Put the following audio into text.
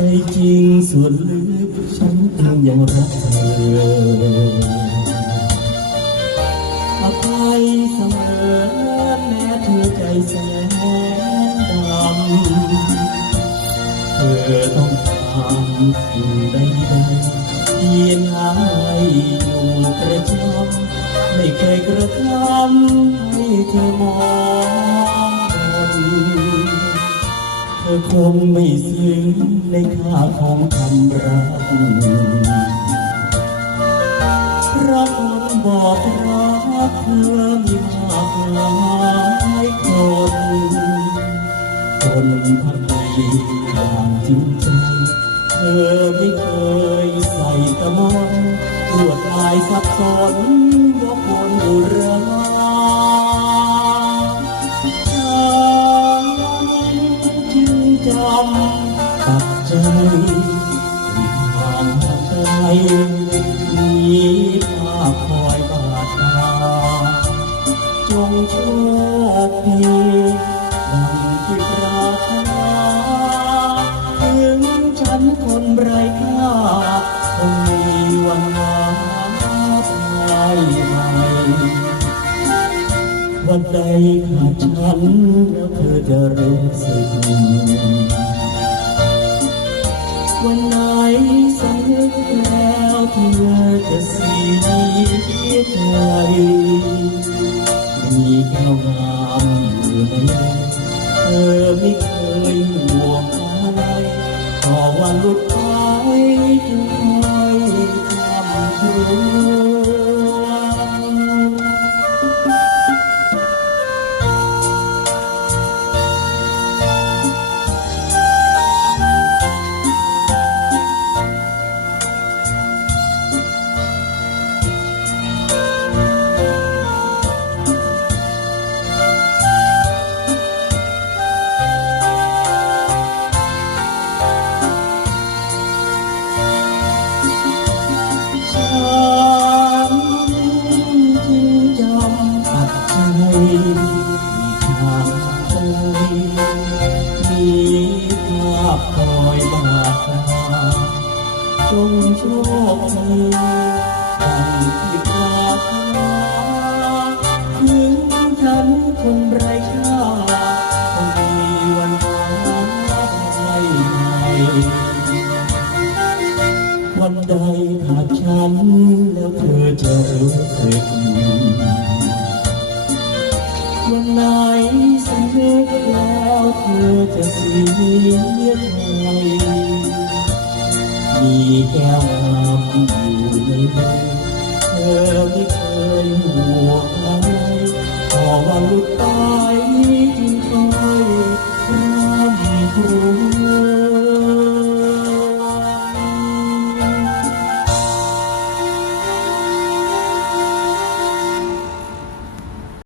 ใจจริงส่วนลึกฉันเองยังรักเธอภัยเสมอแม้เธอใจแสนดำเธอต้องทำสิ่ใดๆเพีนหายอยู่ประจำไม่เคยกระทำให้เธอมอง ธอคงไม่ซึ้งในค่าของคำรักราะคนบอกรักเธอมีมากหลายคนคนพักดีอย่างจริงใจ เธอไม่เคยใส่กระมอนลวดลายซับซ้อนยกบนอุรา ใจมีภาพคอยบาดตาจงโชคดีดังที่ปรารถนาถึงฉันคนไร้ค่าคงมีวันหาภายให้วันใดขาดฉันแล้วเธอจะรู้สึกวันไหน สำนึกแล้วเธอจะเสียใจมีแก้วงามอยู่ในใจเธอไม่เคยห่วงอะไรต่อวันหลุดไปจึงคอยทำเธอ จงโชคดีดังที่ปรารถนาถึงฉันคนไร้ค่าคงมีวันหาไม่ใหวันใดขาดฉันแล้วเธอจะรู้สึกวันไหนสำนึกแล้วเธอจะเสียใจ มีแก้วน้ำอยู่ในมือเธอไม่เคยห่วงอะไรพอวันหลุดไปจึงคอย